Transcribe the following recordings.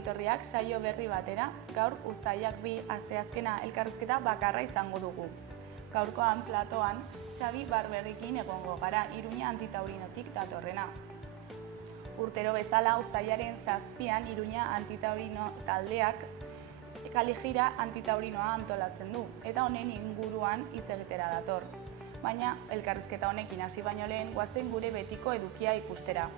ongietorriak saio berri batera, gaur uztailak 2 asteazkena elkarrizketa bakarra izango dugu. Gaurkoan platoan, Xabi Barberrekin egongo gara Iruña Antitaurinotik datorrena. Urtero bezala uztailaren 7an Iruña Antitaurino taldeak Kalijira Antitaurinoa antolatzen du, eta honen inguruan hitz egitera dator. Baina, elkarrizketa honekin hasi baino lehen, goazen gure betiko edukia ikustera.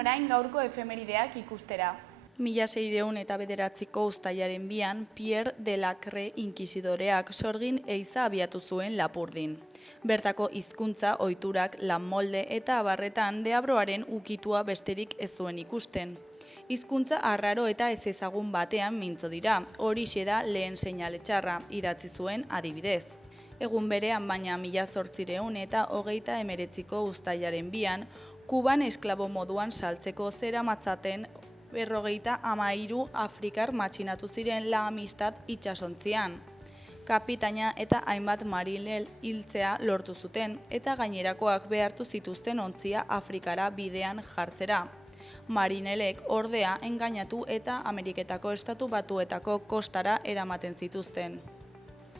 Orain gaurko efemerideak ikustera. 1609ko uztailaren 2an Pierre de Lacre inkisidoreak sorgin eiza abiatu zuen Lapurdin. Bertako hizkuntza, ohiturak, lan-molde eta abarretan deabroaren ukitua besterik ez zuen ikusten. Hizkuntza arraro eta ezezagun batean mintzo dira, horixe da lehen seinale txarra, idatzi zuen adibidez. Egun berean baina 1829ko uztailaren 2an Kuban esklabo moduan saltzeko zeramatzaten 53 Afrikar matxinatu ziren La Amistad itsasontzian. Kapitaina eta hainbat marinel hiltzea lortu zuten, eta gainerakoak behartu zituzten ontzia Afrikara bidean jartzera. Marinelek ordea engainatu eta Ameriketako Estatu Batuetako kostara eramaten zituzten.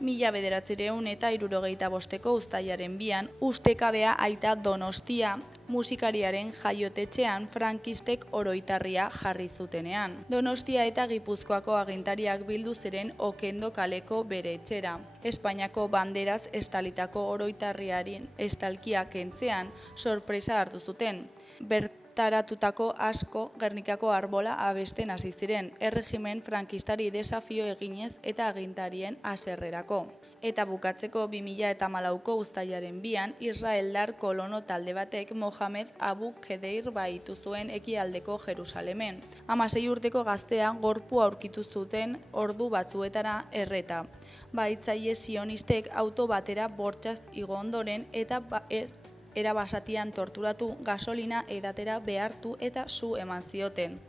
1965ko uztailaren 2an ustekabea aita Donostia musikariaren jaiotetxean frankistek oroitarria jarri zutenean. Donostia eta Gipuzkoako agintariak bildu ziren Okendo kaleko bere etxera. Espainiako banderaz estalitako oroitarriaren estalkia kentzean sorpresa hartu zuten. Bertaratutako asko Gernikako arbola abesten hasi ziren, erregimen frankistari desafio eginez eta agintarien haserrerako. Eta bukatzeko 2014ko uztailaren 2an Israeldar kolono talde batek Mohamed Abu Khedeir bahitu zuen ekialdeko Jerusalemen. 16 urteko gaztea gorpua aurkitu zuten ordu batzuetara erreta. Bahitzaile sionistek auto batera bortxaz igo ondoren eta era basatian torturatu, gasolina edatera behartu eta su eman zioten.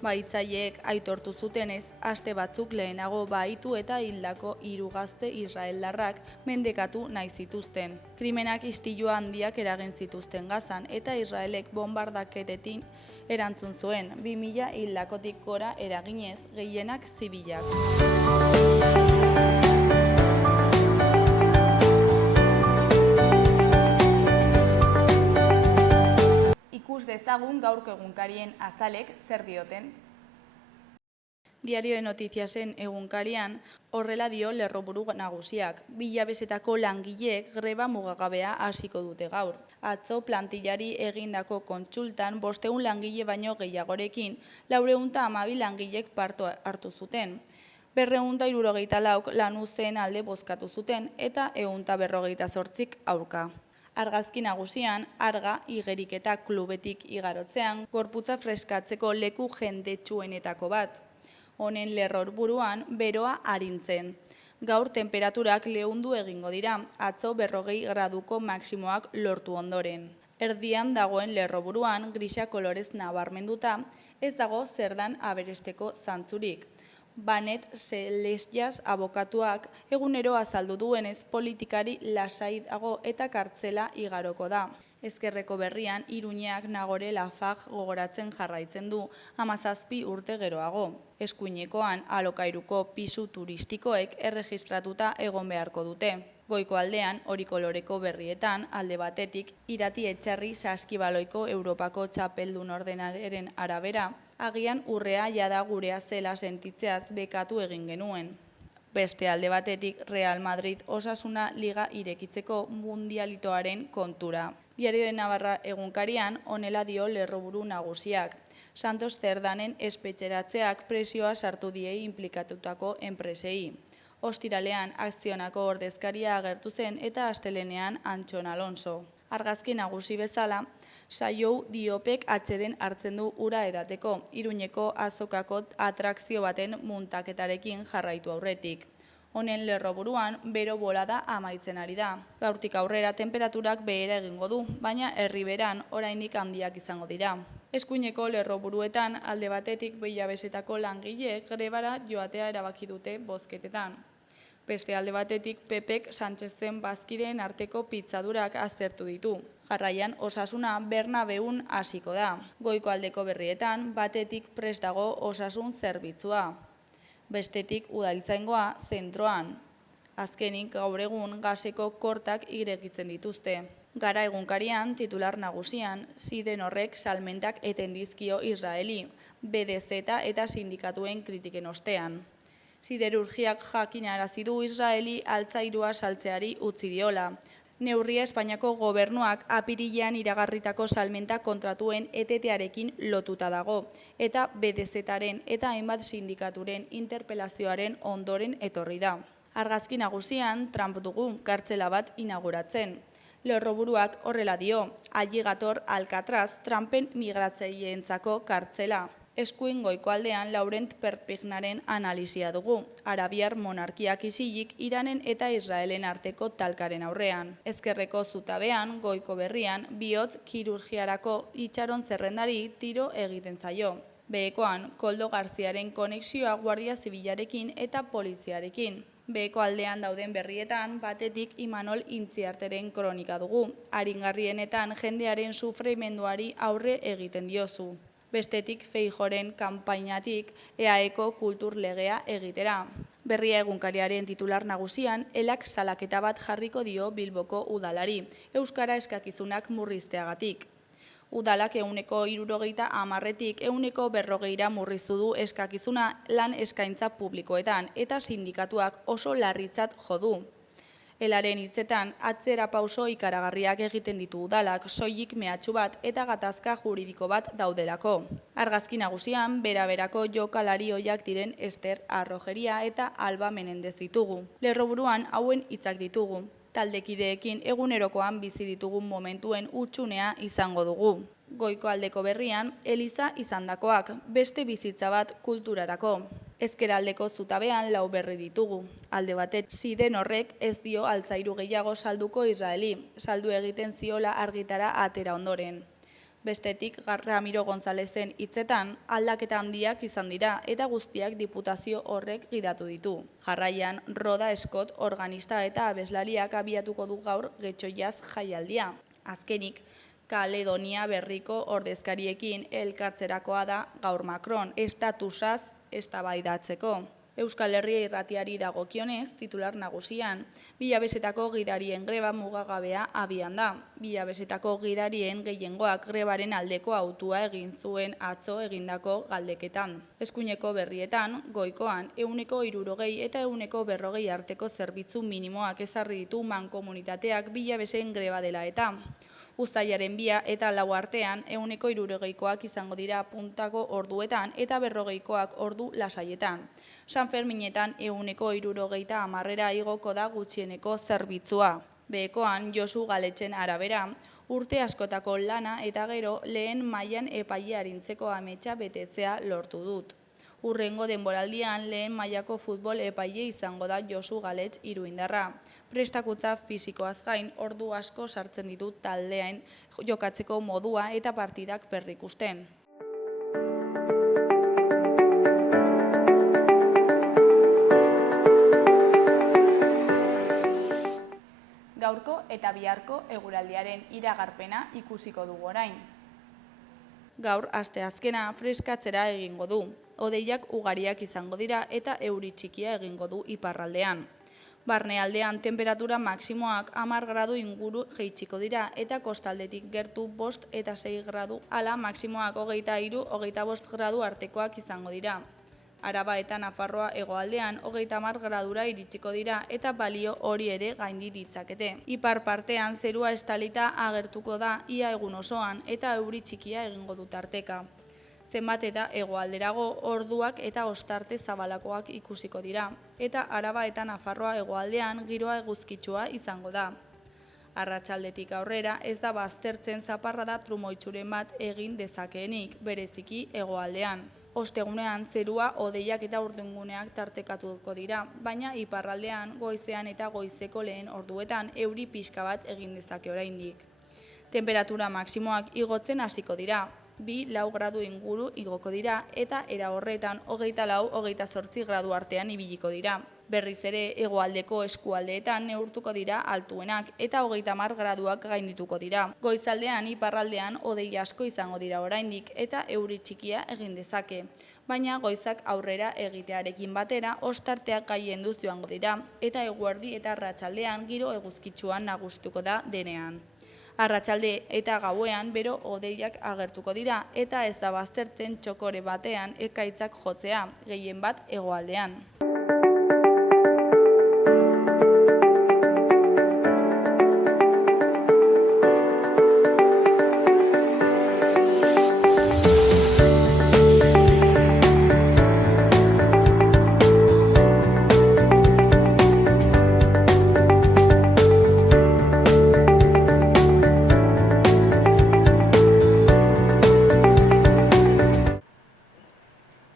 Bahitzaileek aitortu zutenez, aste batzuk lehenago bahitu eta hildako 3 gazte israeldarrak mendekatu nahi zituzten. Krimenak istilua handiak eragin zituzten Gazan eta Israelek bonbardaketetin erantzun zuen, 2000 hildakotik gora eraginez, gehienak zibilak. Ikus dezagun gaurko egunkarien azalek zer dioten. Diario de Noticiasen egunkarian horrela dio lerroburu nagusiak. 2 hilabetetako langileek greba mugagabea hasiko dute gaur. Atzo plantillari egindako kontsultan 500 langile baino gehiagorekin 412 langilek parte hartu zuten. 274 lanuzteen alde bozkatu zuten eta 158 aurka. Argazki nagusian, arga igeriketa klubetik igarotzean, gorputza freskatzeko leku jendetsuenetako bat. Honen lerroburuan beroa arintzen. Gaur temperaturak leundu egingo dira, atzo 40 graduko maksimoak lortu ondoren. Erdian dagoen lerroburuan, grisa kolorez nabarmenduta, ez dago zerdan aberesteko zantzurik. Banet Selesias abokatuak egunero azaldu duenez politikari lasai dago eta kartzela igaroko da. Ezkerreko berrian, Iruñeak Nagore Lafag gogoratzen jarraitzen du 17 urte geroago. Eskuinekoan alokairuko pisu turistikoek erregistratuta egon beharko dute. Goiko aldean, hori koloreko berrietan, alde batetik, Irati Etxarri Saskibaloiko Europako txapeldun ordenaren arabera, agian urrea jada gurea zela sentitzeaz bekatu egin genuen. Beste alde batetik, Real Madrid Osasuna liga irekitzeko mundialitoaren kontura. Diario de Navarra egunkarian honela dio lerroburu nagusiak. Santos Zerdanen espetxeratzeak presioa sartu diei inplikatutako enpresei. Ostiralean Akzionako ordezkaria agertu zen eta astelenean Antxon Alonso. Argazki nagusi bezala, Saiou Diopek atseden hartzen du ura edateko, Iruñeko azokako atrakzio baten muntaketarekin jarraitu aurretik. Honen lerroburuan bero bolada amaitzen ari da. Gaurtik aurrera temperaturak behera egingo du, baina herriberan oraindik handiak izango dira. Eskuineko lerroburuetan alde batetik behiabesetako langileek grebara joatea erabaki dute bozketetan. Beste alde batetik PPek Sánchezen bazkideen arteko pitzadurak aztertu ditu. Jarraian Osasuna Bernabeun hasiko da. Goiko aldeko berrietan batetik prest dago osasun zerbitzua. Bestetik udaltzaingoa zentroan. Azkenik gaur egun gaseko kortak irekitzen dituzte. Gara egunkarian, titular nagusian, Siden horrek salmentak eten dizkio Israeli, BDZ eta sindikatuen kritiken ostean. Siderurgiak jakinarazi du Israeli altzairua saltzeari utzi diola. Neurria Espainiako gobernuak apirilean iragarritako salmenta kontratuen etetearekin lotuta dago, eta BDZ-aren eta hainbat sindikaturen interpelazioaren ondoren etorri da. Argazki nagusian, Trump dugu kartzela bat inauguratzen. Lerroburuak horrela dio, Alligator Alcatraz Trumpen migratzaileentzako kartzela. Eskuin goiko aldean Laurent Perpignaren analisia dugu, Arabiar monarkiak isilik Iranen eta Israelen arteko talkaren aurrean. Ezkerreko zutabean, goiko berrian, bihotz kirurgiarako itxaron zerrendari tiro egiten zaio. Behekoan, Koldo Garziaren konexioa Guardia Zibilarekin eta poliziarekin. Beheko aldean dauden berrietan, batetik Imanol Intziarteren kronika dugu, aringarrienetan jendearen sufrimenduari aurre egiten diozu. Bestetik Feijóoren kanpainatik EAEko kultur legea egitera. Berria egunkariaren titular nagusian, elak salaketa bat jarriko dio Bilboko udalari, euskara eskakizunak murrizteagatik. Udalak 160-tik 140 murriztu du eskakizuna lan eskaintza publikoetan eta sindikatuak oso larritzat jo du. Elaren hitzetan, atzera pauso ikaragarriak egiten ditu udalak, soilik mehatxu bat eta gatazka juridiko bat daudelako. Argazki nagusian, bera-berako jokalari ohiak diren Ester Arrojeria eta Alba Menendez ditugu. Lerroburuan hauen hitzak ditugu. Taldekideekin egunerokoan bizi ditugun momentuen hutsunea izango dugu. Goiko aldeko berrian, Eliza izandakoak, beste bizitza bat kulturarako. Ezkeraldeko zutabean lau berri ditugu. Alde batet, Siden horrek ez dio altzairu gehiago salduko Israeli, saldu egiten ziola argitara atera ondoren. Bestetik, Ramiro Gonzalezen hitzetan, aldaketa handiak izan dira eta guztiak diputazio horrek gidatu ditu. Jarraian, Roda Scott organista eta abeslariak abiatuko du gaur Getxoiaz jaialdia. Azkenik, Kaledonia berriko ordezkariekin elkartzerakoa da gaur Macron, estatusaz eztabaidatzeko. Euskal Herria irratiari dagokionez, titular nagusian, Bilabesetako gidarien greba mugagabea abian da. Bilabesetako gidarien gehiengoak grebaren aldeko autua egin zuen atzo egindako galdeketan. Eskuineko berrietan, goikoan, 160 eta 140 arteko zerbitzu minimoak ezarri ditu mankomunitateak bilabesen greba dela eta. Uztailaren 2 eta 4 artean 160koak izango dira puntako orduetan eta 40koak ordu lasaietan. San Ferminetan 160 igoko da gutxieneko zerbitzua. Behekoan Josu Galetxen arabera, urte askotako lana eta gero lehen mailan epaile arintzeko ametsa betetzea lortu dut. Hurrengo denboraldian lehen mailako futbol epaile izango da Josu Galetx iruindarra. Prestakutza fisikoaz gain ordu asko sartzen ditu taldean jokatzeko modua eta partidak berrikusten. Gaurko eta biharko eguraldiaren iragarpena ikusiko dugu orain. Gaur asteazkena freskatzera egingo du. Hodeiak ugariak izango dira eta euri txikia egingo du iparraldean. Barnealdean temperatura maksimoak 10 gradu inguru jaitsiko dira eta kostaldetik gertu 5 eta 6 gradu, ala maksimoak 23-25 gradu artekoak izango dira. Araba eta Nafarroa hegoaldean 30 gradura iritsiko dira eta balio hori ere gaindi ditzakete. Ipar partean zerua estalita agertuko da ia egun osoan eta euri txikia egingo du tarteka. Zenbat eta hegoalderago orduak eta ostarte zabalakoak ikusiko dira, eta Araba eta Nafarroa hegoaldean giroa eguzkitsua izango da. Arratsaldetik aurrera ez da baztertzen zaparrada trumoitsuren bat egin dezakeenik, bereziki hegoaldean. Ostegunean zerua hodeiak eta urdinguneak tartekatuko dira, baina iparraldean goizean eta goizeko lehen orduetan euri pixka bat egin dezake oraindik. Temperatura maksimoak igotzen hasiko dira, 2-4 gradu inguru igoko dira eta era horretan 24-28 gradu artean ibiliko dira. Berriz ere hegoaldeko eskualdeetan neurtuko dira altuenak eta 30 graduak gaindituko dira. Goizaldean iparraldean hodei asko izango dira oraindik eta euri txikia egin dezake. Baina goizak aurrera egitearekin batera ostarteak gaienduz joango dira eta eguerdi eta arratsaldean giro eguzkitsuan nagusituko da denean. Arratsalde eta gauean bero hodeiak agertuko dira eta ez da baztertzen txokore batean ekaitzak jotzea, gehien bat hegoaldean.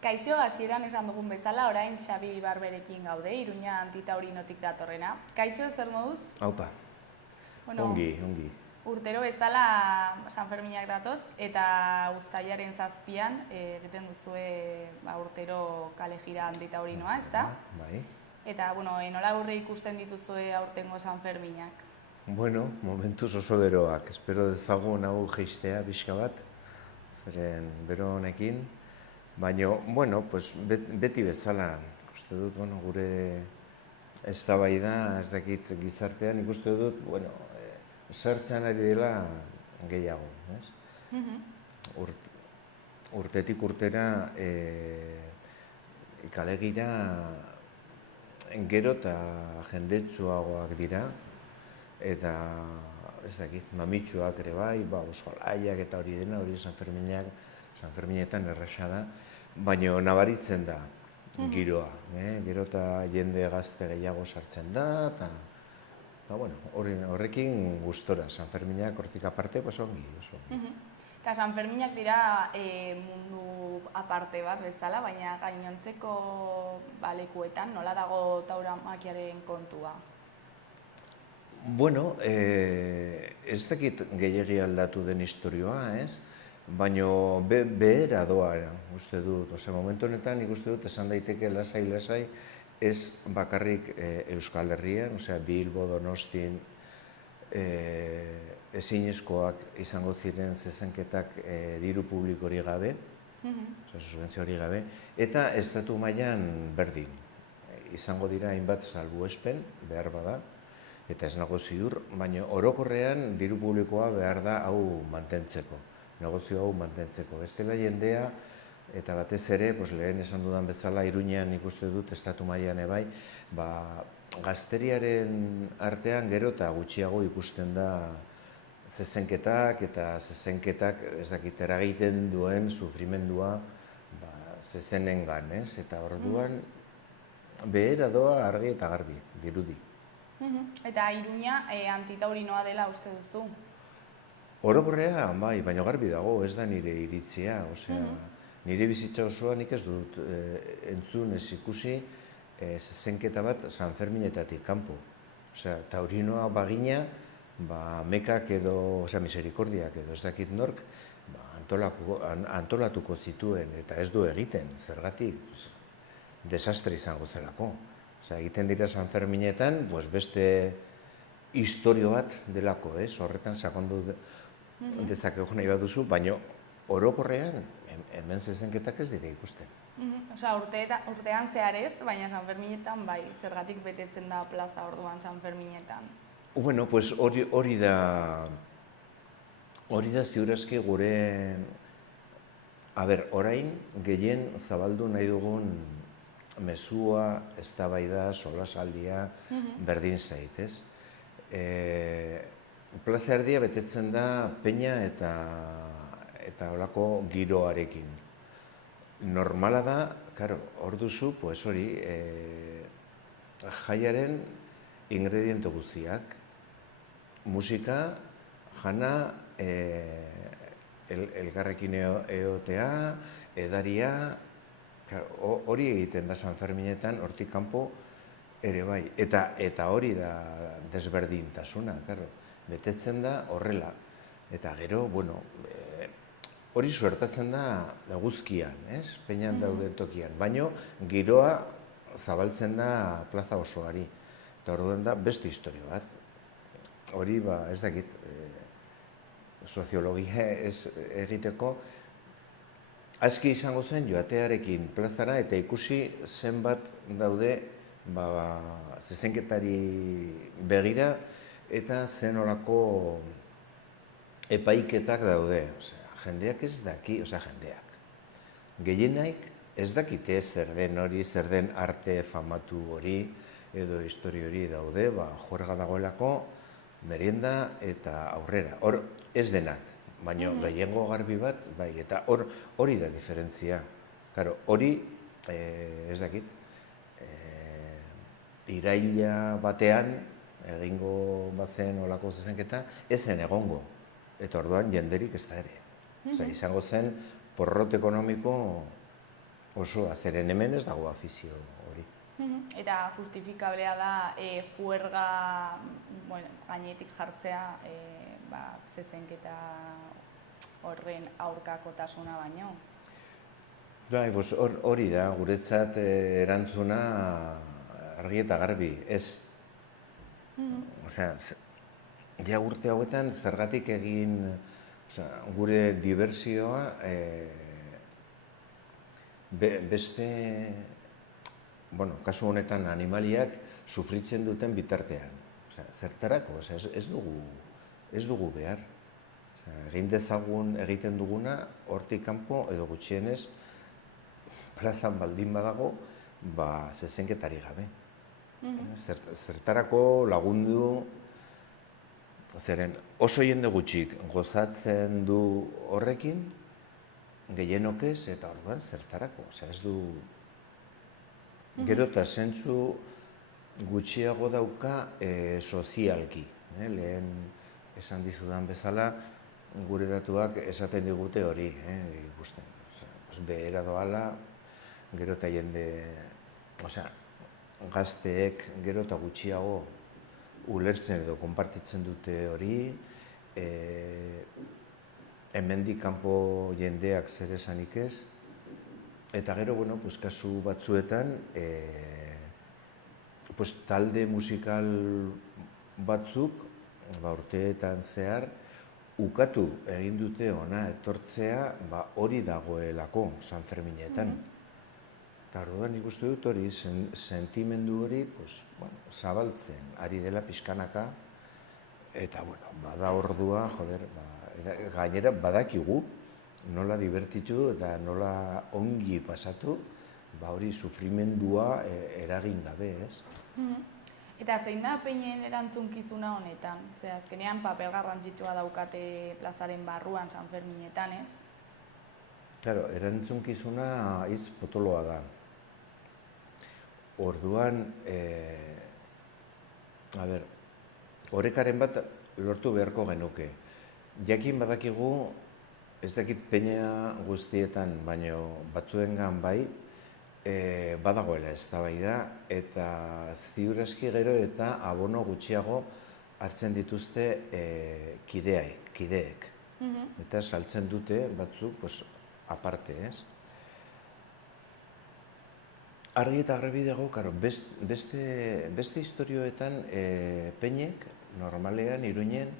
Kaixo, hasieran esan dugun bezala, orain Xabi Barberekin gaude, Iruña Antitaurinotik datorrena. Kaixo, zer moduz? Aupa, ongi. Urtero bezala San Ferminak datoz, eta uztailaren 7an egiten duzue urtero kale jira antitaurinoa, ezta? Bai. Eta, nola aurre ikusten dituzue aurtengo San Ferminak? Bueno, momentuz oso beroak. Espero dezagun hau jeistea pixka bat, zeren bero honekin. Baina, pues beti bezala, uste dut, gure eztabaida, ez dakit gizartean, ikuste dut, sartzen ari dela gehiago, ez? Urtetik urtera kalegira gero eta jendetsuagoak dira, eta ez dakit, mamitsuak ere bai, oso alaiak eta hori dena, hori San Ferminetan erraxa da, baina nabaritzen da giroa, gero eta jende gazte gehiago sartzen da, eta horrekin gustora, San Ferminak hortik aparte, ongi. Eta San Ferminak dira mundu aparte bat bezala, baina gainontzeko lekuetan nola dago tauramakiaren kontua? Bueno, ez dakit gehiegi aldatu den historioa, ez? Baina behera doa, uste dut. Momentu honetan ikuste dut esan daiteke lasai, ez bakarrik Euskal Herrian, Bilbo, Donostin, ezinezkoak izango ziren zezenketak diru publikori gabe, subentzio hori gabe, eta estatu mailan berdin. Izango dira hainbat salbuespen, behar bada, eta ez nago ziur, baina orokorrean diru publikoa behar da hau mantentzeko. Negozio hau mantentzeko. Bestela jendea, eta batez ere, lehen esan dudan bezala, Iruñean ikuste dut, estatu mailan ebai, gazteriaren artean gero eta gutxiago ikusten da zezenketak, eta zezenketak, ez dakit, eragiten duen sufrimendua zezenengan, ez? Eta orduan, behera doa argi eta garbi, dirudi. Eta Iruña antitaurinoa dela uste duzu? Orokorrean, bai, baina garbi dago, ez da nire iritzia, nire bizitza osoa nik ez dut entzun, ez ikusi zezenketa bat San Ferminetatik kanpo. Taurinoa bagina, mekak edo, miserikordiak edo ez dakit nork, antolatuko zituen, eta ez du egiten, zergatik, desastre izango zelako. Egiten dira San Ferminetan, beste historio bat delako, horretan sakondu dezakegu nahi baduzu, baina orokorrean hemen zezenketak ez dira ikusten. Urtean zehar ez, baina San Ferminetan bai, zergatik betetzen da plaza orduan San Ferminetan? Bueno, hori da ziurazki gure, orain gehien zabaldu nahi dugun mezua, eztabaida, solasaldia, berdin zait, ez? Plaza erdia betetzen da peña eta holako giroarekin. Normala da, hor duzu, hori, jaiaren ingrediente guztiak. Musika, jana, elgarrekin egotea, edaria, Hori egiten da San Ferminetan, hortik kanpo ere bai. Eta hori da desberdintasuna, betetzen da horrela. Eta gero, bueno, hori suertatzen da eguzkian, Peñan dauden tokian. Baina giroa zabaltzen da plaza osoari. Eta orduan da beste historio bat. Hori, ez dakit, soziologia ez egiteko, aski izango zen joatearekin plazara eta ikusi zenbat daude zezenketari begira eta zen olako epaiketak daude. Jendeak ez daki, jendeak. Gehienaik ez dakite zer den hori, zer den arte famatu hori edo histori hori daude, juerga dagoelako, merienda eta aurrera. Hor ez denak, baina gehiengo garbi bat, bai, eta hori da diferentzia. Hori, ez dakit, iraila batean, egingo bazen olako zezenketa, ez zen egongo. Eta orduan jenderik ez da ere. Izango zen porrot ekonomiko osoa, zeren hemen ez dago afizio hori. Eta justifikablea da juerga gainetik jartzea zezenketa horren aurkakotasuna baino? Hori da, guretzat erantzuna argi eta garbi, ez. Ja urte hauetan zergatik egin gure diversioa beste, kasu honetan animaliak sufritzen duten bitartean. Zertarako, ez dugu behar. Egin dezagun egiten duguna, hortik kanpo edo gutxienez, plazan baldin badago, zezenketari gabe. Zertarako lagundu, zeren oso jende gutxik gozatzen du horrekin, gehienok ez, eta orduan zertarako. Ez du, gero eta zentzu gutxiago dauka sozialki. Lehen esan dizudan bezala, gure datuak esaten digute hori, ikusten. Behera doala, gero eta jende, gazteek gero eta gutxiago ulertzen edo konpartitzen dute hori, hemendik kanpo jendeak zer esanik ez, eta gero, kasu batzuetan, talde musikal batzuk, urteetan zehar, ukatu egin dute ona etortzea hori dagoelako San Ferminetan. Eta orduan nik uste dut hori, sentimendu hori zabaltzen ari dela pixkanaka, eta bada ordua, gainera badakigu nola divertitu eta nola ongi pasatu, hori sufrimendua eragin gabe, ez? Eta zein da Peñen erantzunkizuna honetan? Ze azkenean papel garrantzitsua daukate plazaren barruan San Ferminetan, ez? Claro, erantzunkizuna hitz potoloa da. Orduan, orekaren bat lortu beharko genuke. Jakin badakigu, ez dakit Peña guztietan, baino batzuengan bai, badagoela eztabaida eta ziur aski gero eta abono gutxiago hartzen dituzte kideek. Eta saltzen dute batzuk aparte, ez? Argi eta garbi dago, beste historioetan Peñek, normalean, Iruinen,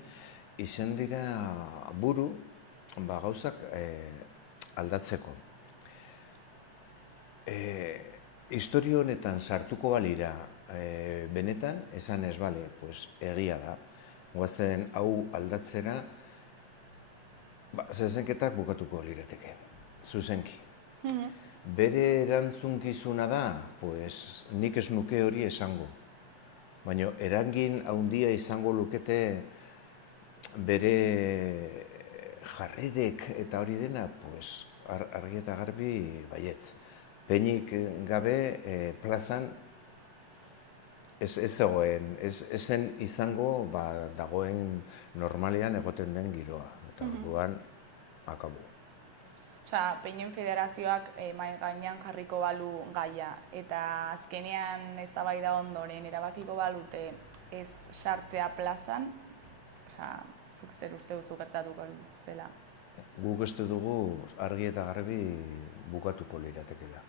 izan dira buru gauzak aldatzeko. Historio honetan sartuko balira benetan, esan ez bale, egia da. Goazen hau aldatzera, zezenketak bukatuko lirateke, zuzenki. Bere erantzunkizuna da, nik ez nuke hori esango. Baina erangin handia izango lukete bere jarrerek eta hori dena, argi eta garbi baietz. Peñik gabe plazan ez zen izango dagoen normalean egoten den giroa. Eta orduan, akabo. Osea, Peinen Federazioak mahai gainean jarriko balu gaia, eta azkenean eztabaida ondoren erabakiko balute ez sartzea plazan, osea, zuk zer uste duzu gertatuko zela? Guk uste dugu argi eta garbi bukatuko liratekeela.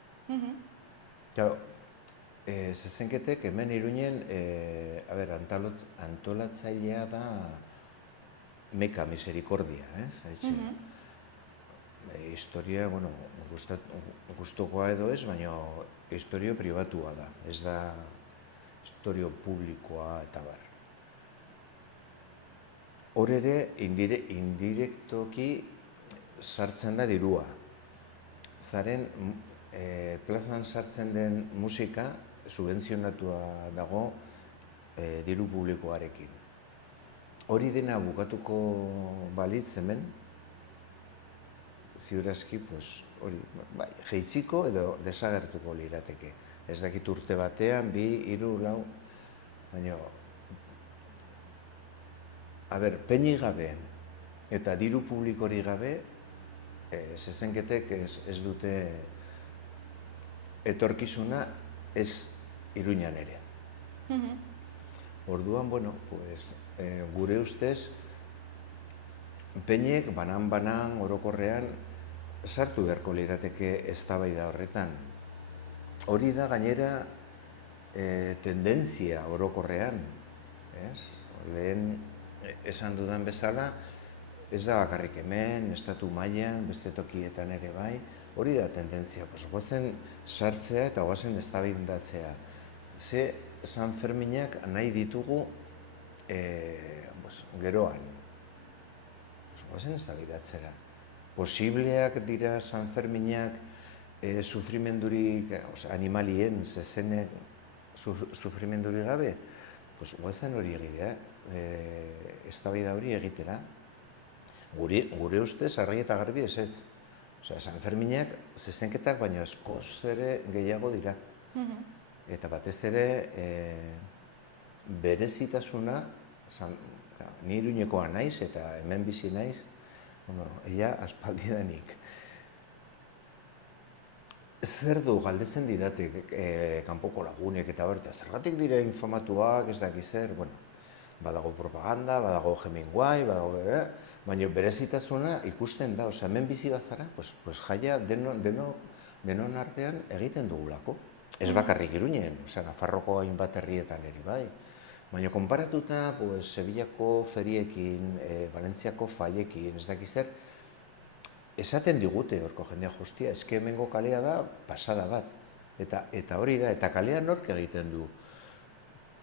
Claro, zezenketek hemen Iruinen, antolatzailea da Meka Misericordia, historia, bueno, gustukoa edo ez, baina historio pribatua da, ez da historio publikoa eta bar. Hor ere, indirektoki sartzen da dirua. Zaren, plazan sartzen den musika subentzionatua dago diru publikoarekin. Hori dena bukatuko balitz hemen, ziurazki, jeitsiko edo desagertuko lirateke. Ez dakit urte batean, 2, 3, 4, baina, peini gabe eta diru publikori gabe, zezenketek ez dute etorkizuna ez Iruñan ere. Orduan, gure ustez, peinek banan orokorrean sartu beharko lirateke eztabaida horretan. Hori da gainera tendentzia orokorrean. Lehen esan dudan bezala, ez da bakarrik hemen, estatu mailan, beste tokietan ere bai, hori da tendentzia. Goazen sartzea eta goazen eztabaidatzea. Ze San Ferminak nahi ditugu geroan. Goazen eztabaidatzera. Posibleak dira San Ferminak sufrimendurik, animalien, zezenek sufrimendurik gabe, goazen hori egitea, eztabaida hori egitera. Gure ustez, argi eta garbi ez ez. San Ferminak zezenketak baino askoz ere gehiago dira. Eta batez ere berezitasuna, ni Iruñekoa naiz eta hemen bizi naiz, ella aspaldidanik. Zer du galdetzen didatek kanpoko lagunek eta zergatik dira informatuak, ez dakiz zer, badago propaganda, badago Hemingway, baina berezitasuna ikusten da, hemen bizi bazara, jaia denon artean egiten dugulako. Ez bakarrik Iruñen, Nafarroko hainbat herrietan ere bai. Baina konparatuta Sevillako feriekin, Valentziako faiekin, ez dakiz zer, esaten digute horko jendea justia, eske hemengo kalea da pasada bat. Eta hori da, eta kalea nork egiten du?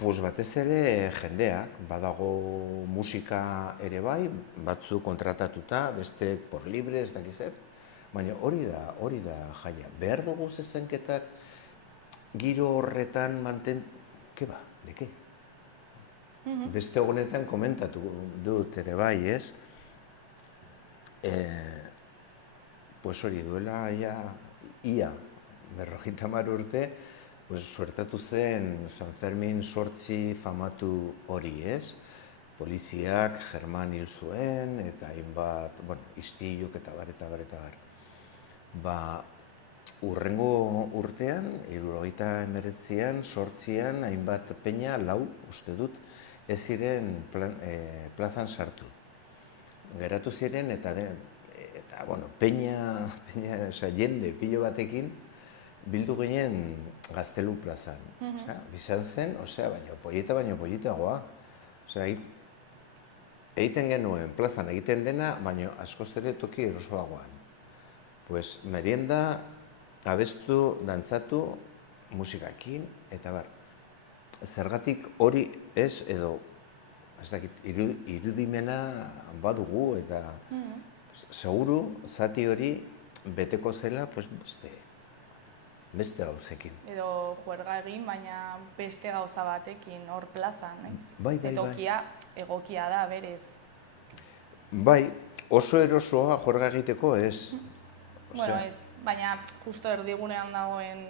Batez ere jendeak, badago musika ere bai, batzu kontratatuta, beste por libre, ez dakiz zer, baina hori da jaia. Behar dugu zezenketak giro horretan ke ba, deke? Beste honetan komentatu dut ere bai, ez? Hori duela ia 50 urte, suertatu zen San Fermin 8 famatu hori, ez? Poliziak German hil zuen, eta hainbat, istilok eta bar. Urrengo urtean, 1979an, 8an, hainbat peina, 4, uste dut, ez ziren plazan sartu. Geratu ziren eta peina, jende pilo batekin, bildu ginen Gaztelu plazan. Bizan zen, baina pollitagoa. Egiten genuen plazan egiten dena, baina askoz ere toki erosoagoan. Merienda, abestu, dantzatu, musikakin, eta bar. Zergatik hori ez edo, irudimena badugu, eta seguru, zati hori beteko zela, beste gauzekin. Edo juerga egin, baina beste gauza batekin hor plazan, naiz? Bai. Tokia egokia da, berez. Bai, oso erosoa juerga egiteko ez. Ez, baina justo erdigunean dagoen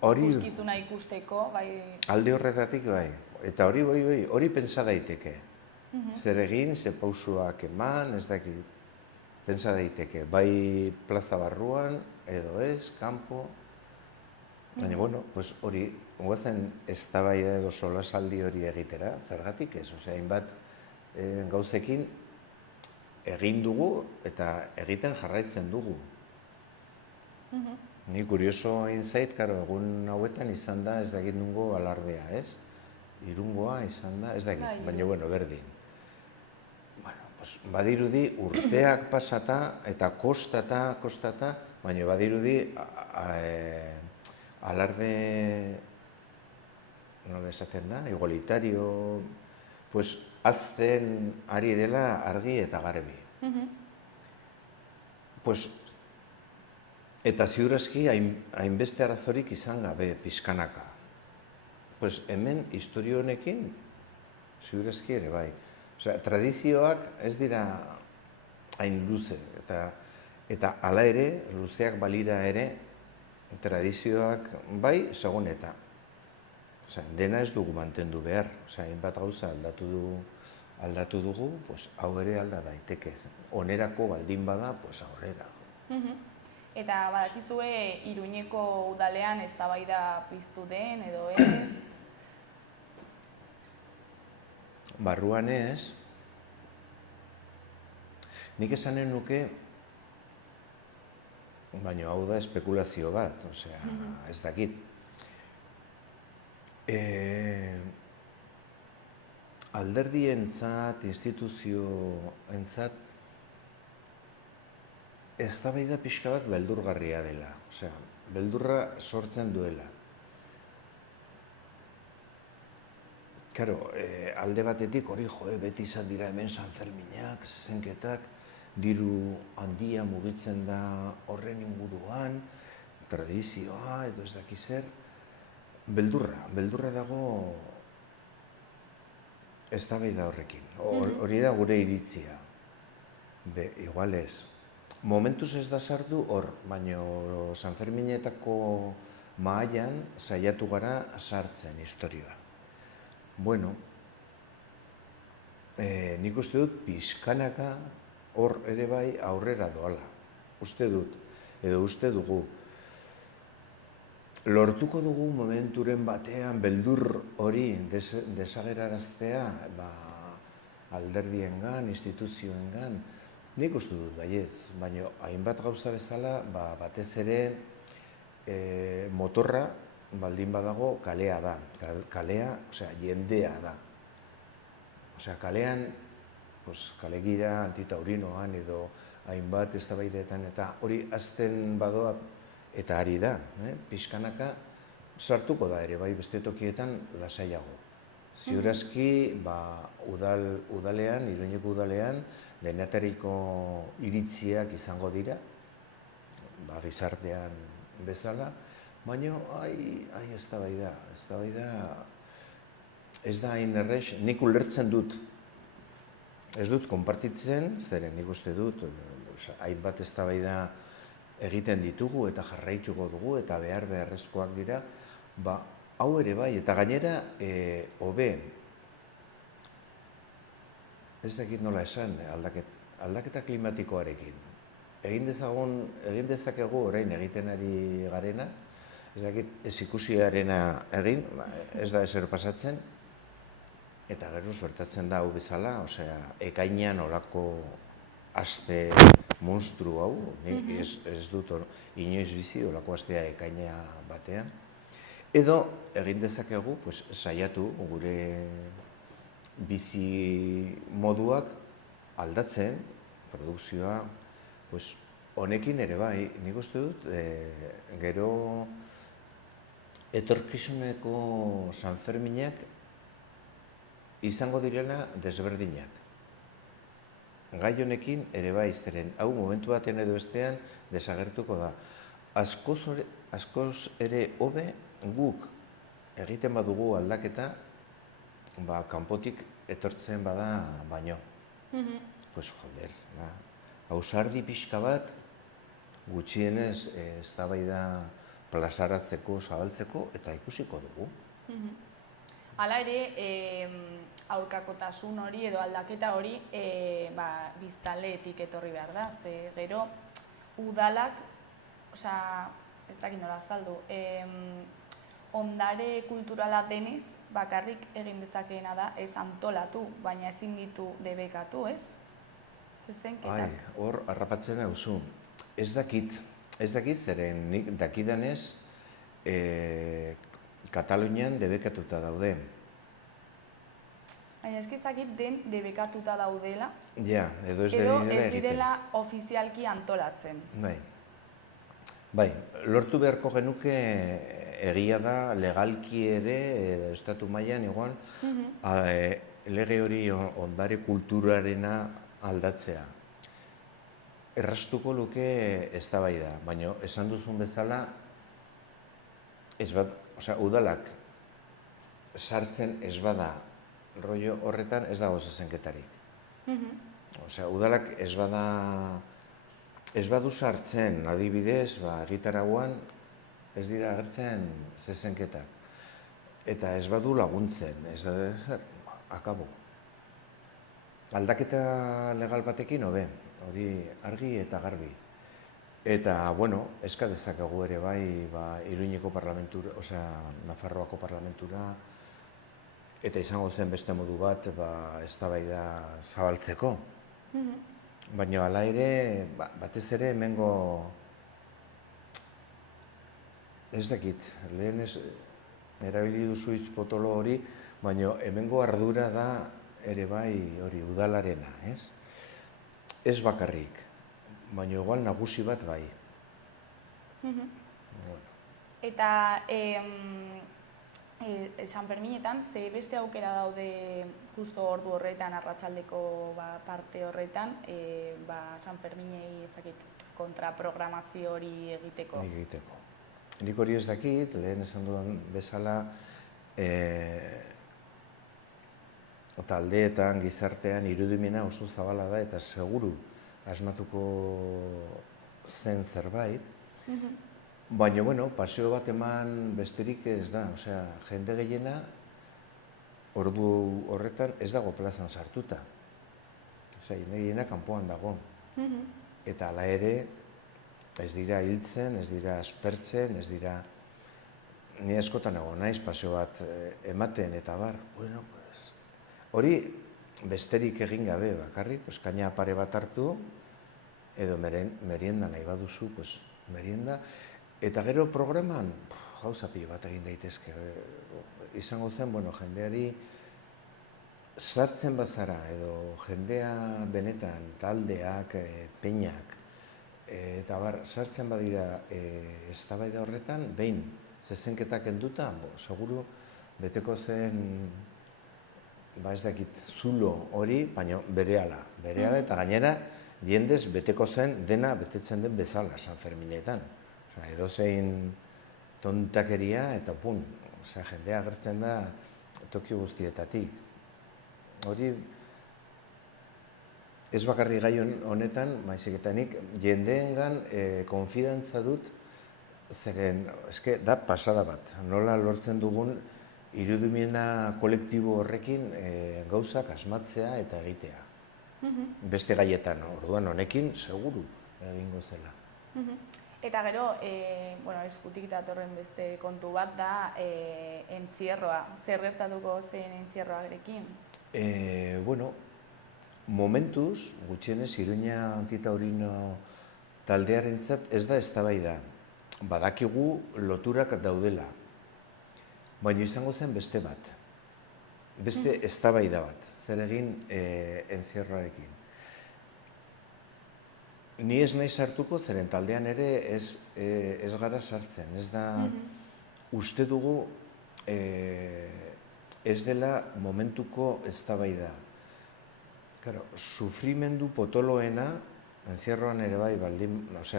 ikuskizuna ikusteko, bai... Alde horretatik bai, eta hori pentsa daiteke. Zer egin, ze pausuak eman, ez dakit. pentsa daiteke, bai plaza barruan, edo ez, kanpo, baina, bueno, pues hori, goazen eztabaida edo solasaldi hori egitera, zergatik ez, osea, hainbat gauzekin egin dugu eta egiten jarraitzen dugu. Ni kurioso egin zait, karo, egun hauetan izan da ez dakit nungo alardea, ez? Irungoa izan da, ez dakit, baina, bueno, berdin. Bueno, pues, badirudi urteak pasata eta kostata, baina badirudi alarde, nola esaten da, igualitario, pues, azten ari dela argi eta garbi. Pues, eta ziurazki hainbeste arazorik izan gabe pixkanaka. Pues hemen historio honekin ziurazki ere bai. Osea, tradizioak ez dira hain luze eta hala ere, luzeak balira ere, tradizioak bai, segun eta. Osea, dena ez dugu mantendu behar. Osea, hainbat gauza aldatu dugu, pues hau ere alda daiteke. Onerako baldin bada, pues aurrera. Eta badakizue Iruñeko udalean eztabaida piztu den edo ez? Barruan ez, nik esanen nuke, baina hau da espekulazio bat, osea, ez dakit. Alderdientzat, instituzioentzat, eztabaida pixka bat beldurgarria dela, osea, beldurra sortzen duela. Karo, alde batetik hori beti izan dira hemen Sanferminak, zezenketak, diru handia mugitzen da horren inguruan, tradizioa edo ez daki zer, beldurra dago eztabaida horrekin, hori da gure iritzia. Igual ez. Momentuz ez da sartu hor, baina Sanferminetako mahaian saiatu gara sartzen historioa. Bueno, nik uste dut pixkanaka hor ere bai aurrera doala. Uste dut, edo uste dugu. Lortuko dugu momenturen batean beldur hori desageraraztea alderdiengan, instituzioengan. Nik uste dut baietz, baina hainbat gauza bezala batez ere motorra baldin badago kalea da. Kalea, osea, jendea da. Osea, kalean, kalegira, antitaurinoan edo hainbat eztabaidetan eta hori azten badoa eta ari da. Pixkanaka sartuko da ere, bai beste tokietan lasaiago. Ziurazki, udalean, Iruñeko udalean, denetariko iritziak izango dira, gizartean bezala, baina, eztabaida ez da hain errex, nik ulertzen dut, ez dut konpartitzen, zeren nik uste dut, hainbat eztabaida egiten ditugu eta jarraituko dugu eta beharrezkoak dira, hau ere bai, eta gainera, hobe, ez dakit nola esan, aldaketa klimatikoarekin. Egin dezakegu orain egiten ari garena, ez dakit ez ikusiarena egin, ez da ezer pasatzen, eta gero suertatzen da hau bezala, osea, ekainean olako aste monstru hau, ez dut inoiz bizi olako astea ekaina batean, edo egin dezakegu saiatu gure bizi moduak aldatzen, produkzioa, honekin ere bai, nik uste dut, gero etorkizuneko Sanferminak izango direla desberdinak. Gai honekin ere bai, zeren hau momentu batean edo bestean desagertuko da. Askoz ere hobe guk egiten badugu aldaketa, kanpotik etortzen bada baino. Joder, ausardi pixka bat, gutxienez eztabaida plazaratzeko, zabaltzeko, eta ikusiko dugu. Hala ere, aurkakotasun hori edo aldaketa hori biztanleetik etorri behar da, ze gero udalak, ez dakit nola azaldu, ondare kulturala deniz bakarrik egin dezakeena da ez antolatu, baina ezin ditu debekatu, ez? Zezenketak. Hor, harrapatzen hauzu. Ez dakit zeren nik dakidanez Katalunian debekatuta daude. Baina eskizakit den debekatuta daudela, Ja, edo ez edo ez direla ofizialki antolatzen. Bai, lortu beharko genuke egia da legalki ere, estatu mailan igual, lege hori ondare kulturarena aldatzea. Erraztuko luke eztabaida, baina esan duzun bezala, udalak sartzen ez bada rollo horretan ez dago zezenketarik. Udalak ez badu sartzen, adibidez, egitarauan ez dira agertzen zezenketak. Eta ez badu laguntzen, akabo. Aldaketa legal batekin hobe, hori argi eta garbi. Eta, eska dezakegu ere bai, Iruñeko parlamentura, Nafarroako parlamentura, eta izango zen beste modu bat, eztabaida zabaltzeko. Baina hala ere, batez ere hemengo, ez dakit, lehen erabili duzu hitz potolo hori, baina hemengo ardura da ere bai hori udalarena, ez? Ez bakarrik, baina igual nagusi bat bai. Eta San Ferminetan, ze beste aukera daude justo ordu horretan, arratsaldeko parte horretan, San Ferminei kontraprogramazio hori egiteko? Nik hori ez dakit, lehen esan dudan bezala, taldeetan, gizartean, irudimena oso zabala da eta seguru asmatuko zen zerbait. Baina, paseo bat eman besterik ez da. Jende gehiena ordu horretan ez dago plazan sartuta. Jende gehiena kanpoan dago. Eta hala ere, ez dira hiltzen, ez dira aspertzen, ez dira... Ni askotan egon naiz paseo bat ematen eta bar. Hori besterik egin gabe bakarrik, kaina pare bat hartu, edo merienda nahi baduzu, merienda. Eta gero programan, gauza pilo bat egin daitezke. Izango zen, jendeari sartzen bazara, edo jendea benetan, taldeak, peinak, eta bar, sartzen badira eztabaida horretan, behin zezenketak enduta, seguru beteko zen, ez dakit, zulo hori, baina berehala eta gainera jendez beteko zen dena betetzen den bezala San Ferminetan. Edozein tontakeria eta jendea agertzen da toki guztietatik. Hori ez bakarri gai honetan, baizik eta nik jendeengan konfidantza dut, zeren, da pasada bat, nola lortzen dugun irudimena kolektibo horrekin gauzak asmatzea eta egitea. Beste gaietan, orduan honekin, seguru egingo zela. Eta gero, eskutik datorren beste kontu bat da entzierroa. Zer gertatuko zen entzierroarekin? Momentuz, gutxienez, Iruña Antitaurino taldearentzat ez da eztabaida. Badakigu loturak daudela. Baina izango zen beste bat. Beste eztabaida bat. Zer egin entzierroarekin. Ni ez nahi sartuko, zeren taldean ere ez gara sartzen. Ez da, uste dugu ez dela momentuko eztabaida. Sufrimendu potoloena, entzierroan ere bai,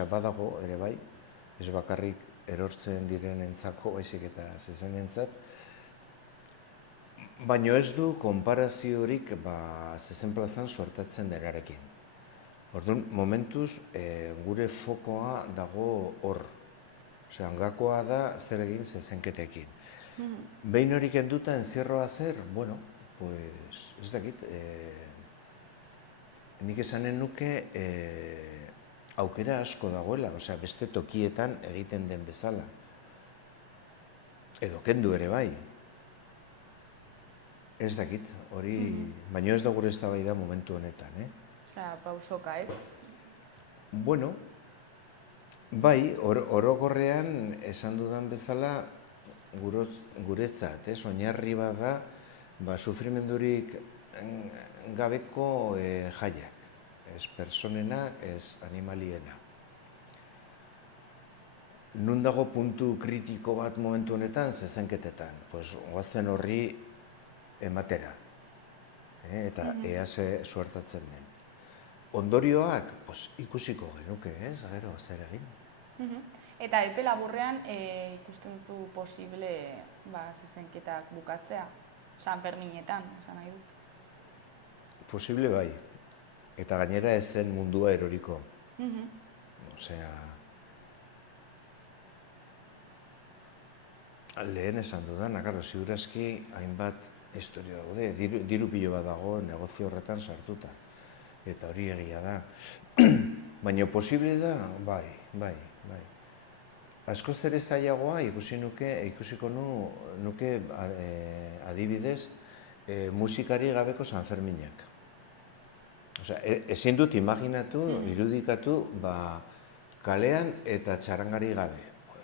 badago ere bai, ez bakarrik erortzen direnentzako, baizik eta zezenentzat, baina ez du konparaziorik zezen plazan suertatzen derarekin. Orduan, momentuz, gure fokoa dago hor. Hangakoa da zer egin zezenketekin. Behin hori kenduta encierroa zer, bueno, pues, ez dakit, nik esanen nuke aukera asko dagoela, osea, beste tokietan egiten den bezala. Edo kendu ere bai. Ez dakit, hori, baino ez da gure eztabaida momentu honetan, Pausoka, ez? Bueno, bai, orokorrean esan dudan bezala guretzat, oinarri bat da, sufrimendurik gabeko jaiak, ez personenak, ez animaliena. Nun dago puntu kritiko bat momentu honetan, zezenketetan, goazen horri ematera, eta ea ze suertatzen den. Ondorioak, ikusiko genuke, gero, zer egin. Eta epe laburrean ikusten duzu posible zezenketak bukatzea, San Ferminetan, esan nahi dut. Posible bai, eta gainera ez zen mundua eroriko. Osea, lehen esan dudana, ziurazki hainbat historia daude, diru pilo bat dago negozio horretan sartuta. Eta hori egia da. Baina posible da, bai. Askoz ere zailagoa ikusiko nuke adibidez musikari gabeko San Ferminak. Osea, ezin dut imaginatu, irudikatu, kalean eta txarangari gabe.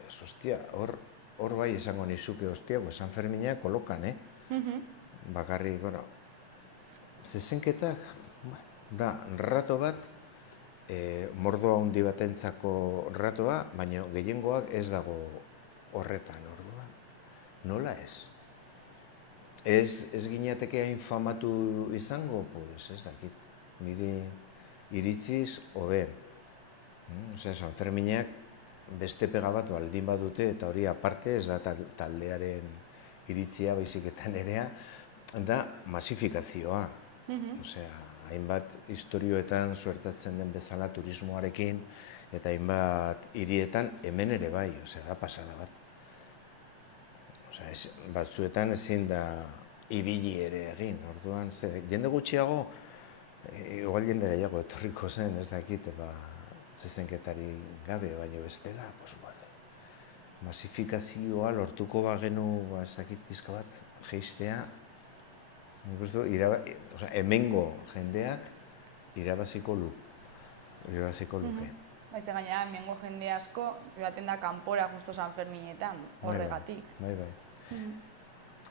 Ostia, hor bai esango nizuke, ostia, San Ferminak kolokan, bakarrik, bueno, zezenketak, da, rato bat, mordoa handi batentzako ratoa, baina gehiengoak ez dago horretan, orduan. Nola ez? Ez ginateke hain famatu izango, ez dakit, niri iritziz hobe. Osea, San Ferminak beste pega bat baldin badute, eta hori aparte ez da taldearen iritzia baizik nerea, da masifikazioa. Osea, hainbat historioetan suertatzen den bezala turismoarekin, eta hainbat hirietan hemen ere bai, osea, da pasada bat. Osea, batzuetan ezin da ibili ere egin, orduan, jende gutxiago, igual jende gehiago etorriko zen, ez dakit, zezenketari gabe, baino bestela, masifikazioa lortuko bagenu, ez dakit pizka bat, geistea, hemengo jendeak irabaziko luke. Baize gainera, hemengo jende asko joaten da kanpora justo San Ferminetan, horregatik. Bai.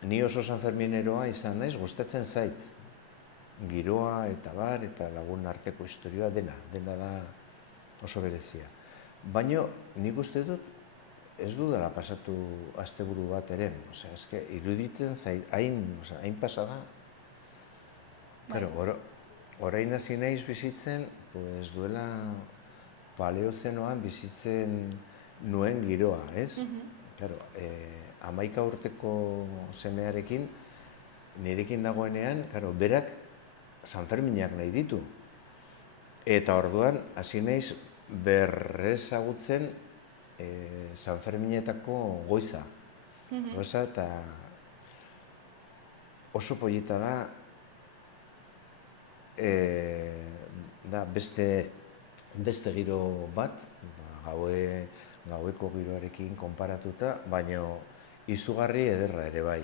Ni oso San Fermineroa izan naiz, gustatzen zait. Giroa eta bar, eta lagun arteko historioa dena da oso berezia. Baina nik uste dut, ez dudala pasatu asteburu bat ere, iruditzen zait, hain pasada. Orain hasi naiz bizitzen, duela paleozenoan bizitzen nuen giroa, ez? 11 urteko semearekin, nirekin dagoenean, berak San Ferminak nahi ditu. Eta orduan, hasi naiz berrezagutzen San Ferminetako goiza. Goiza eta oso polita da beste giro bat, gaueko giroarekin konparatuta, baina izugarri ederra ere bai.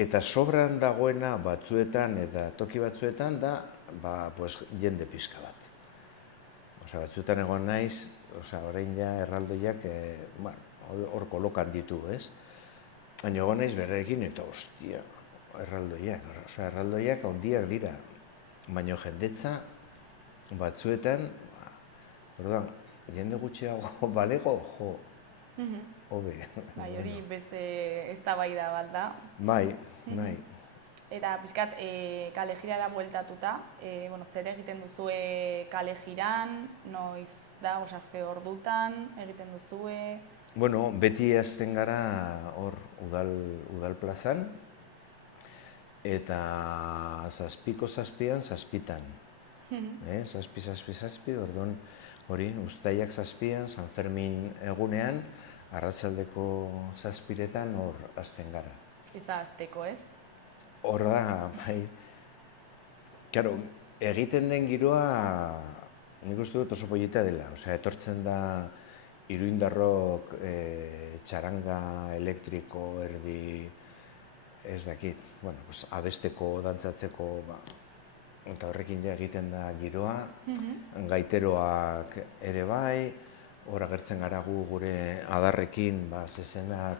Eta sobran dagoena batzuetan eta toki batzuetan da jende pixka bat. Batzuetan egon naiz, orain ja erraldoiak hor kolokan ditu, ez? Baina egon naiz berrekin eta ostia, erraldoiak handiak dira. Baina jendetza batzuetan, jende gutxiago balego, hobe. Bai, hori beste eztabaida bat da. Bai. Eta pixkat kale jirara bueltatuta, zer egiten duzue kale jiran, noiz da, ze ordutan egiten duzue? Beti hasten gara hor udal plazan, eta zazpiko zazpian zazpitan. Zazpi, orduan hori, uztaiak zazpian, San Fermin egunean, arratsaldeko 7:00 hor hasten gara. Ez da azteko, ez? Hor da, bai, claro, egiten den giroa nik uste dut oso politea dela, osea, etortzen da iruindarrok txaranga elektriko erdi, ez dakit, bueno, pues, abesteko, dantzatzeko, eta horrekin ja egiten da giroa, gaiteroak ere bai, hor agertzen gara gu gure adarrekin, zezenak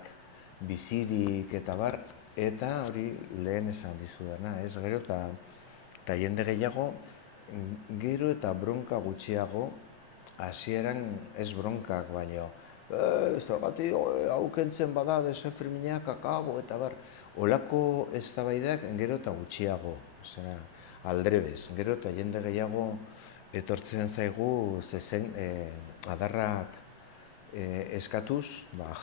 bizirik eta bar, eta hori lehen esan dizudana, ez gero eta jende gehiago, gero eta bronka gutxiago, hasieran ez bronkak baino, zergatik hau kentzen bada desenferminak akago eta bar, olako eztabaidak gero eta gutxiago, osea, aldrebes, gero eta jende gehiago etortzen zaigu zezen adarrak eskatuz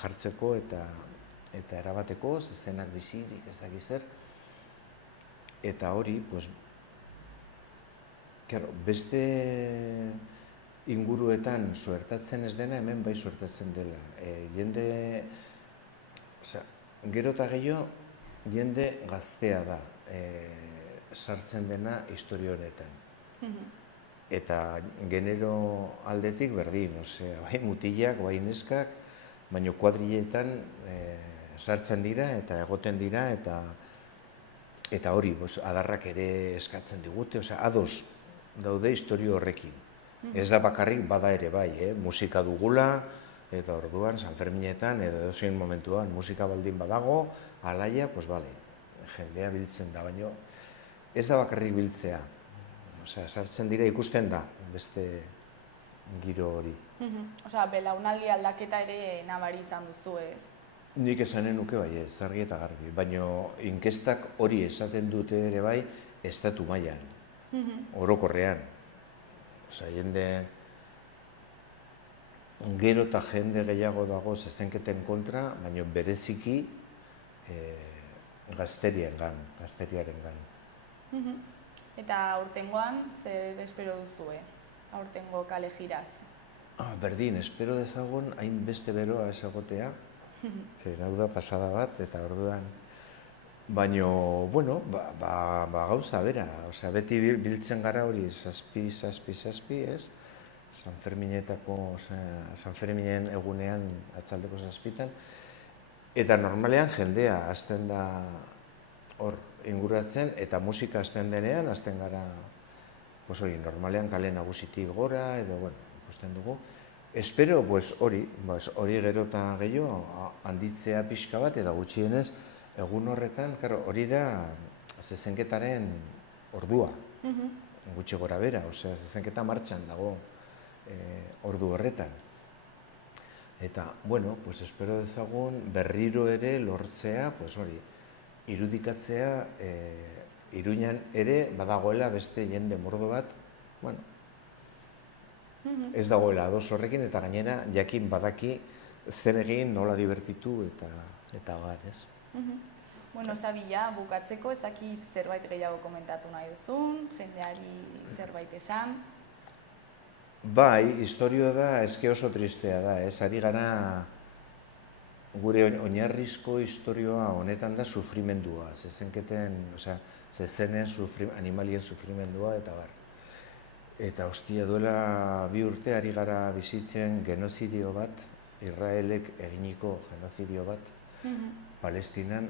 jartzeko eta erabateko, zezenak bizirik ez dakiz zer, eta hori, beste inguruetan suertatzen ez dena, hemen bai suertatzen dela. Jende, gero eta gehiago, jende gaztea da sartzen dena historia honetan. Eta genero aldetik berdin, bai mutilak, bai neskak, baina kuadriletan sartzen dira eta egoten dira, eta hori, adarrak ere eskatzen digute, ados daude historia horrekin. Ez da bakarrik bada ere bai, musika dugula, eta orduan, Sanferminetan, edo edozein momentuan, musika baldin badago, alaia, bale, jendea biltzen da, baina ez da bakarrik biltzea. Sartzen dira ikusten da, beste giro hori. Belaunaldi aldaketa ere nabari izan duzu, ez? Nik esanen nuke bai, ez, argi eta garbi. Baina inkestak hori esaten dute ere bai, estatu mailan, orokorrean. Jende, gero eta jende gehiago dago zezenketen kontra, baina bereziki gazteriaren gan. Eta aurtengoan, zer espero duzue? Aurtengo kale jiraz? Berdin, espero dezagun hainbeste beroa ez egotea, zer hau da pasada bat, eta orduan, baina, bueno, gauza bera, beti biltzen gara hori zazpi, ez? Sanferminen egunean atzaldeko 7:00, eta normalean jendea hasten da hor inguratzen, eta musika hasten denean, hasten gara, normalean kale nagusitik gora, edo, bueno, ikusten dugu. Espero, hori gero eta gehiago handitzea pixka bat, eta gutxienez, egun horretan, hori da zezenketaren ordua, gutxi gora bera, zezenketa martxan dago ordu horretan. Eta, bueno, espero dezagun berriro ere lortzea, irudikatzea, Iruñan ere badagoela beste jende mordo bat, bueno, ez dagoela ados horrekin, eta gainera jakin badaki zer egin, nola divertitu eta bar, ez? Bueno, Sabila, bukatzeko, ez dakit zerbait gehiago komentatu nahi duzun, jendeari zerbait esan. Bai, historioa da, eske oso tristea da, ez? Ari gara gure oinarrizko historioa honetan da sufrimendua, zezenketen, zezenen animalien sufrimendua eta bar. Eta hostia duela 2 urte ari gara bizitzen genozidio bat, Israelek eginiko genozidio bat, Palestinan,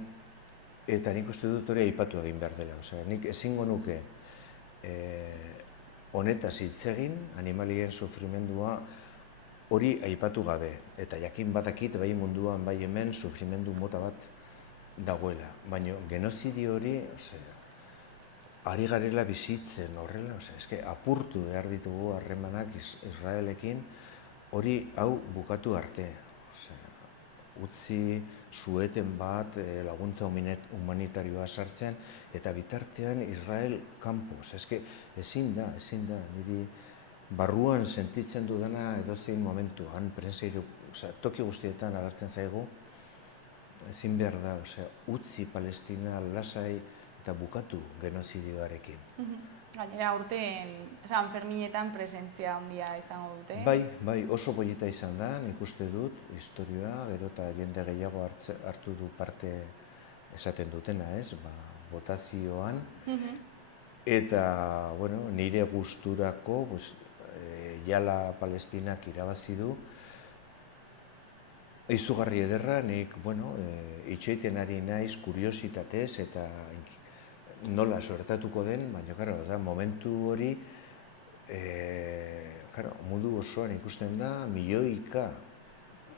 eta nik uste dut hori aipatu egin behar dela. Nik ezingo nuke honetaz hitz egin, animalien sufrimendua hori aipatu gabe. Eta jakin badakit bai munduan, bai hemen, sufrimendu mota bat dagoela. Baina genozidio hori, ari garela bizitzen horrela, apurtu behar ditugu harremanak Israelekin, hori hau bukatu arte. Utzi sueten bat laguntza humanitarioa sartzen, eta bitartean Israel kanpoz. Ezin da, niri barruan sentitzen dudana edozein momentuan, prenseiru, toki guztietan agertzen zaigu, ezin behar da, utzi Palestina lasai eta bukatu genozidioarekin. Gainera urten San Ferminetan presentzia handia izango dute. Bai, oso polita izan da, nik uste dut, historioa, gero eta jende gehiago hartu du parte esaten dutena, ez, botazioan. Eta, bueno, nire gusturako, jala Palestinak irabazi du. Izugarri ederra, nik, itxoiten ari naiz kuriositatez eta nola suertatuko den, baina, da, momentu hori, mundu osoan ikusten da, milioika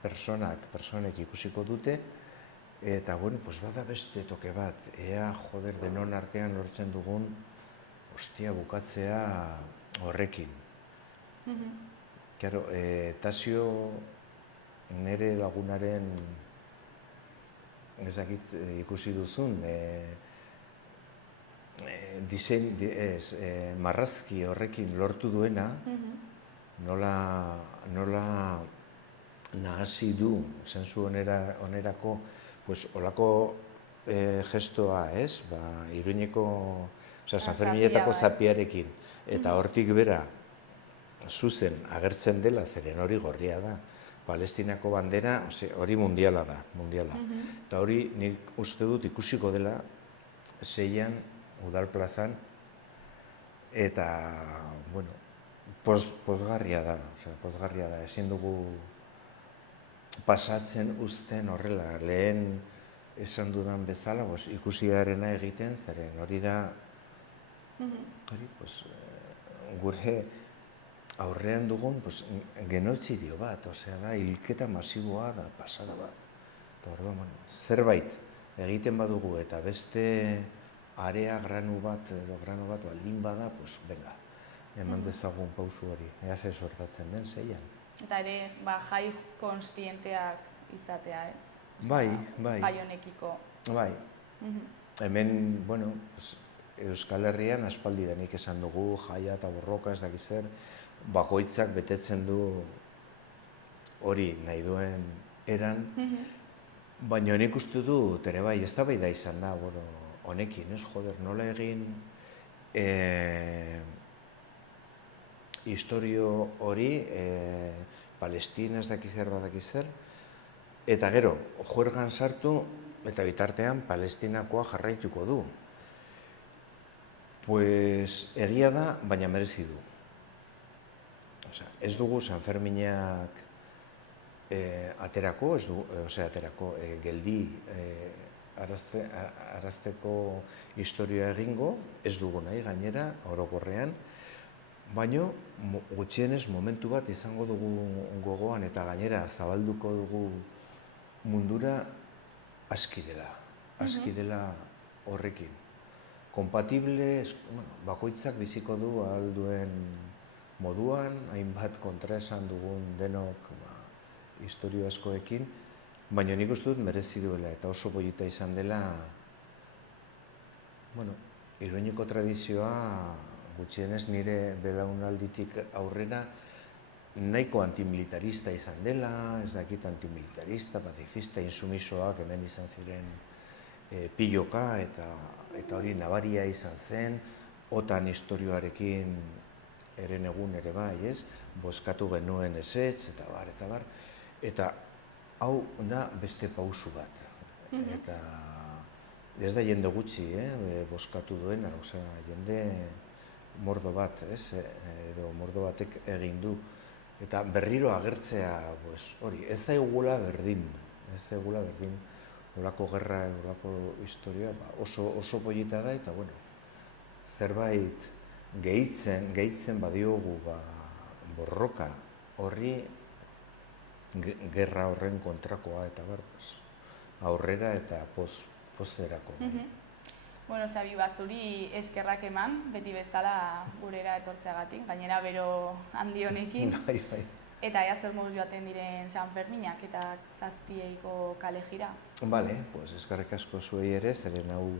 personek ikusiko dute, eta, bada beste toke bat, ea, denon artean lortzen dugun, bukatzea horrekin. Tasio nire lagunaren, ezakit ikusi duzun, marrazki horrekin lortu duena, nola nahasi du, zentzu onerako, olako gestoa, ez? Iruñeko, San Ferminetako zapiarekin, eta hortik bera, zuzen agertzen dela, zeren hori gorria da. Palestinako bandera, hori mundiala da, Eta hori nik uste dut ikusiko dela, zeian, udal plazan, eta, pozgarria da, ezin dugu pasatzen uzten horrela, lehen esan dudan bezala, ikusiarena egiten, zeren hori da, gure aurrean dugun genozidio bat, da, hilketa masiboa da, pasada bat. Eta orduan, zerbait egiten badugu eta beste area granu bat baldin bada, venga, eman dezagun pausu hori, ea ze sortatzen den zeian. Eta ere, jai konstienteak izatea, ez? Bai. Jai honekiko. Bai. Hemen, Euskal Herrian aspaldi denik esan dugu, jaia eta borroka ez dakiz zer, bakoitzak betetzen du hori nahi duen eran, baina nik uste dut ere bai, eztabaida izan da, honekin, ez, nola egin historio hori, Palestina ez dakiz zer, eta gero, juergan sartu, eta bitartean Palestinakoa jarraituko du. Egia da, baina merezi du. Ez dugu San Ferminak aterako, geldi arazteko historioa egingo, ez dugu nahi gainera, orokorrean, baina gutxienez momentu bat izango dugu gogoan eta gainera zabalduko dugu mundura aski dela horrekin. Kompatible, bakoitzak biziko du ahal duen moduan, hainbat kontraesan dugun denok historio askoekin, baina nik uste dut merezi duela eta oso polita izan dela, Iruñeko tradizioa gutxienez nire belaunalditik aurrera nahiko antimilitarista izan dela, ez dakit antimilitarista, pacifista, insumisoak hemen izan ziren piloka eta hori nabaria izan zen, OTAN historioarekin eren egun ere bai, ez? Bozkatu genuen ezetz, eta bar. Eta hau da beste pausu bat. Eta ez da jende gutxi, bozkatu duena, jende mordo bat, edo mordo batek egin du. Eta berriro agertzea, hori, ez da egula berdin, olako gerra, olako historia, oso polita da, eta zerbait gehitzen badiogu borroka horri gerra horren kontrakoa eta aurrera eta pozerako. Sabi, zuri eskerrak eman, beti bezala gurera etortzeagatik, gainera bero handi honekin. Bai. Eta ea zer moduz joaten diren San Ferminak eta zazpieiko kale jira. Bale, eskerrik asko zuei ere, zeren hau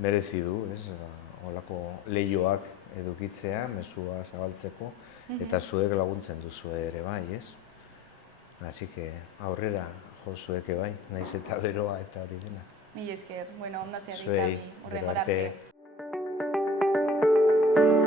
merezi du, holako lehioak edukitzea, mezua zabaltzeko, eta zuek laguntzen duzue ere bai, ez? Así que aurrera jo zueke bai, naiz eta beroa eta hori dena. Mila esker, ondo zerri zabi, horrengora arte. Zuei, gero arte.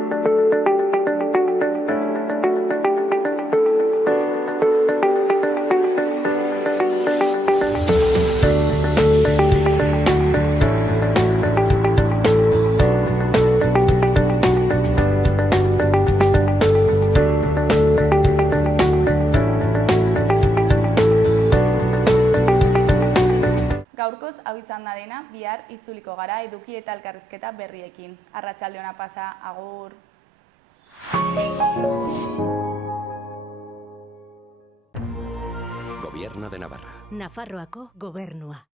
Gaurkoz hau izan da dena, bihar itzuliko gara eduki eta elkarrizketa berriekin. Arratsalde ona pasa, agur! Gobierno de Navarra. Nafarroako gobernua.